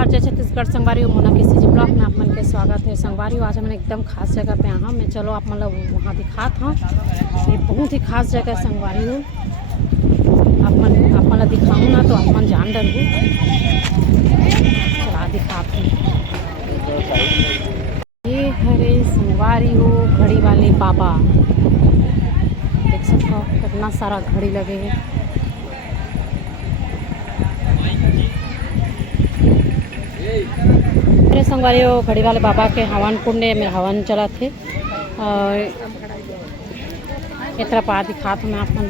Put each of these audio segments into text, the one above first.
नमस्कार, जय छत्तीसगढ़ संगवारी मोना किसी जी ब्लॉग में आप मन के स्वागत है। संगवारी आज मैंने एकदम खास जगह पे आया मैं, चलो आप मतलब वहाँ दिखात हाँ। ये बहुत ही खास जगह संगवारी हो, आप मन दिखाऊँ ना तो आप मन जान डर हो। चला दिखाते हैं। ये हरे संगवारी हो घड़ी वाले बाबा, देख सकते हो कितना सारा घड़ी लगे है। मेरे संगवारी हो घड़ी वाले बाबा के हवन कुंड में हवन चला थे। इतना पा दिखा मैं आप मन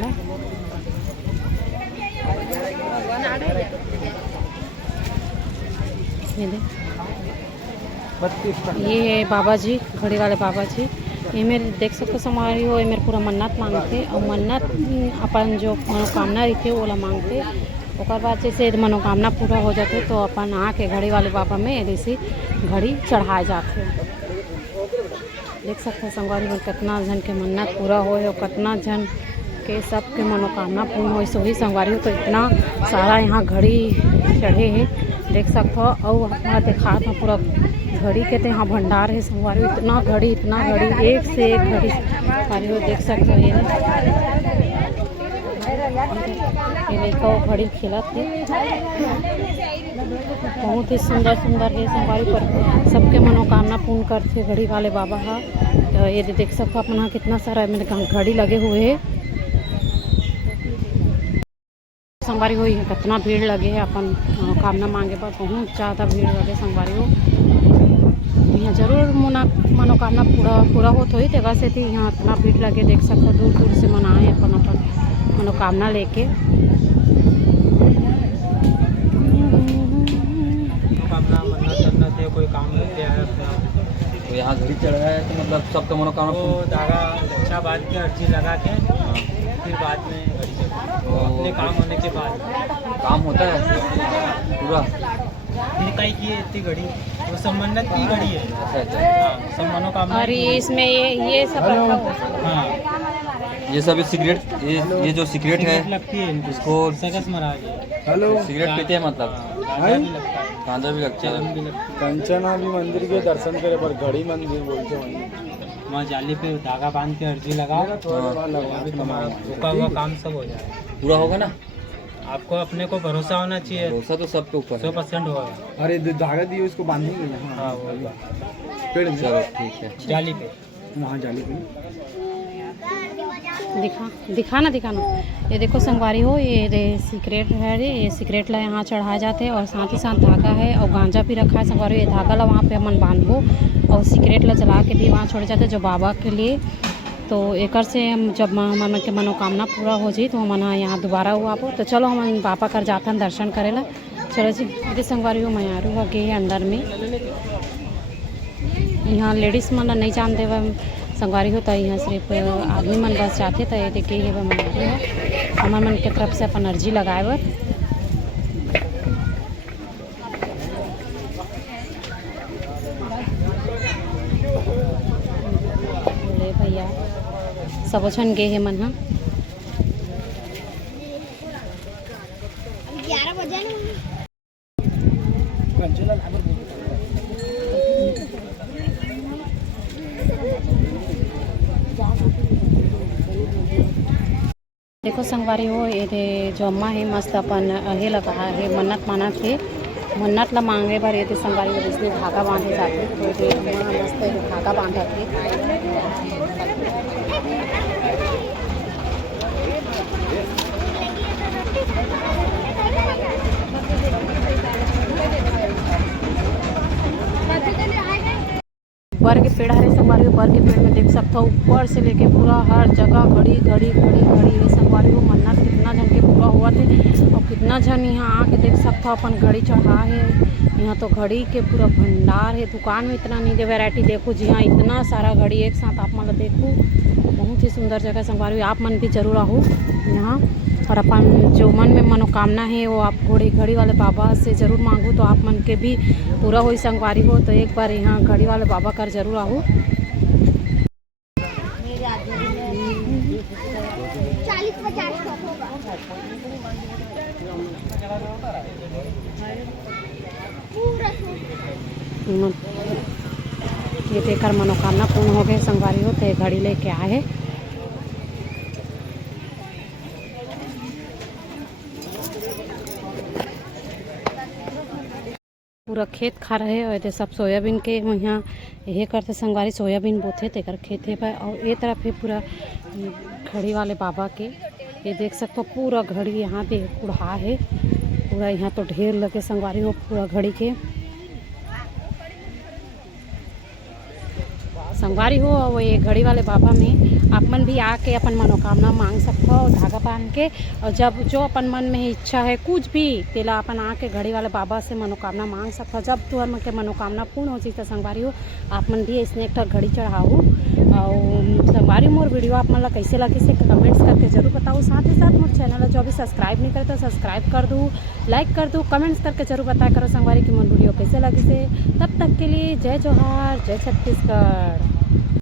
ये है बाबा जी, घड़ी वाले बाबा जी। ये मेरे देख सकते संगवारी हो, ये मेरे पूरा मन्नत मांगते और मन्नत अपन जो मनोकामना रही थे वो मांगते। और बाद जैसे मनोकामना पूरा हो जाते तो अपन आके घड़ी वाले बाबा में ऐसी घड़ी चढ़ाए जाते। देख सकते हैं संगवारी में कितना जन के मन्नत पूरा हो और कितना जन के सबके मनोकामना पूर्ण हो। सही संगवारी हो तो इतना सारा यहाँ घड़ी चढ़े हैं, देख सकते हो। और अपना दिखा था पूरा घड़ी के तो यहाँ भंडार है संगवारी। इतना घड़ी एक से एक घड़ी संगवारी हो, देख सकते हो। ये लड़का वो घड़ी खेला थे, बहुत ही सुंदर है संगवारी पर सबके मनोकामना पूर्ण करते घड़ी वाले बाबा हा। तो ये देख सकते अपन यहाँ कितना सारा मेरे घड़ी लगे हुए है संगवारी हो। यहाँ कितना भीड़ लगे है अपन मनोकामना मांगे पर, बहुत ज़्यादा भीड़ लगे संगवारी हो। यहाँ जरूर मनोकामना पूरा होत होई तो वैसे थी यहाँ इतना भीड़ लगे, देख सकते दूर से मनाए अपन मनोकामना लेके। कोई काम करते हैं तो यहाँ घड़ी चढ़ रहा है तो मतलब सबका मनोकामना वो धागा अच्छा बांध के अर्जी लगा के फिर बाद में घड़ी चढ़ती है। अपने काम होने के बाद काम होता है पूरा। फिर कई की इतनी घड़ी वो सब मन्नत की घड़ी है। हाँ, सब मनोकामना। और इसमें ये सब रखा हुआ। हाँ, ये सब सिगरेट, ये जो सिगरेट है लगती है इसको सकस महाराज। हेलो सिगरेट पीते हैं मतलब गांजा भी लगता है। कंचना भी मंदिर के दर्शन करे पर घड़ी मंदिर बोलते हैं। वहाँ जाली पे धागा बांध के अर्जी लगाओ, रुका हुआ काम सब हो जाए। पूरा होगा ना। आपको अपने को भरोसा होना चाहिए, भरोसा तो सबके ऊपर है। 100% होगा। अरे धागा दिए उसको बांधेंगे हाँ वो पेड़ में। चलो ठीक है। जाली पे वहाँ जाली पे दिखाना। ये देखो संगवारी हो, ये सिगरेट है, ये सिगरेट ला यहाँ चढ़ाए जाते हैं और साथ ही साथ धागा है और गांजा भी रखा है संगवारी। ये धागा ला वहाँ पे मन बांधो और सिगरेट ला जला के भी वहाँ छोड़े जाते जो बाबा के लिए। तो एक से हम जब मन के मनोकामना पूरा हो जाए तो हम यहाँ दोबारा हुआ आपो। तो चलो हम बाबा कर जाते हैं दर्शन करे ला। चलो जी यदि संगवारी हो मैं आरू हो गए अंदर में। यहाँ लेडीज़ मन नहीं जानते वह संगवारी हो, तो यहाँ सिर्फ आदमी मन बस जाते। तो ये देखिए ये मन हमारे मन के तरफ से अपन अर्जी लगाए बर। बोले भैया सब छन गे है मन हाँ। देखो संगवारी हो, ये जो अम्मा है मस्त अपन हे लगा है मन्नत माना थे। मन्नत ला मांगे बार ये संगवारी हो जिसने धागा बांधे जाते तो ये अम्मा मस्त धागा बांधा थे। बर के पेड़ हरे संगवारी हो, बर के पेड़ में देख सकते हो ऊपर से लेके पूरा हर जगह घड़ी है संगवारी हो। मन्नत कितना जन के पूरा हुआ थे और कितना जन यहाँ आके देख सकते हो अपन घड़ी चढ़ा है। यहाँ तो घड़ी के पूरा भंडार है, दुकान में इतना नहीं दे वैरायटी। देखो जी हाँ इतना सारा घड़ी एक साथ आप मतलब देखो, बहुत ही सुंदर जगह संगवारी हो। आप मन भी जरूर आओ यहाँ और अपन जो मन में मनोकामना है वो आप घड़ी वाले बाबा से ज़रूर मांगो तो आप मन के भी पूरा हो संगवारी हो। तो एक बार यहाँ घड़ी वाले बाबा कर जरूर आओ। 40-50 पूरा ये देखकर मनोकामना पूर्ण हो गए संगवारी हो, तो घड़ी लेके आए। पूरा खेत खा रहे और ये सब सोयाबीन के यहाँ ये करते संगवारी, सोयाबीन बोते तेकर खेत है पर। और ये तरफ है पूरा घड़ी वाले बाबा के, ये देख सकते हो पूरा घड़ी यहाँ पे उड़ा है पूरा, यहाँ तो ढेर लगे संगवारी हो पूरा घड़ी के संगवारी हो। वो ये घड़ी वाले बाबा में आप मन भी आके अपन मनोकामना मांग सकते हो धागा बांध के, और जब जो अपन मन में इच्छा है कुछ भी तेला अपन आके घड़ी वाले बाबा से मनोकामना मांग सकते हो। जब तुम के मनोकामना पूर्ण हो जाए तो संगवारी हो आप मन भी इसने एक घड़ी चढ़ाओ। और संगवारी मोर वीडियो आप मन कैसे लगे से कमेंट्स करके जरूर बताओ। साथ ही साथ मोर चैनल जो अभी सब्सक्राइब नहीं करे तो सब्सक्राइब कर दूँ, लाइक कर दूँ, कमेंट्स करके जरूर बताया करो संगवारी की मोर वीडियो कैसे लगी से। तब तक के लिए जय जोहार, जय छत्तीसगढ़।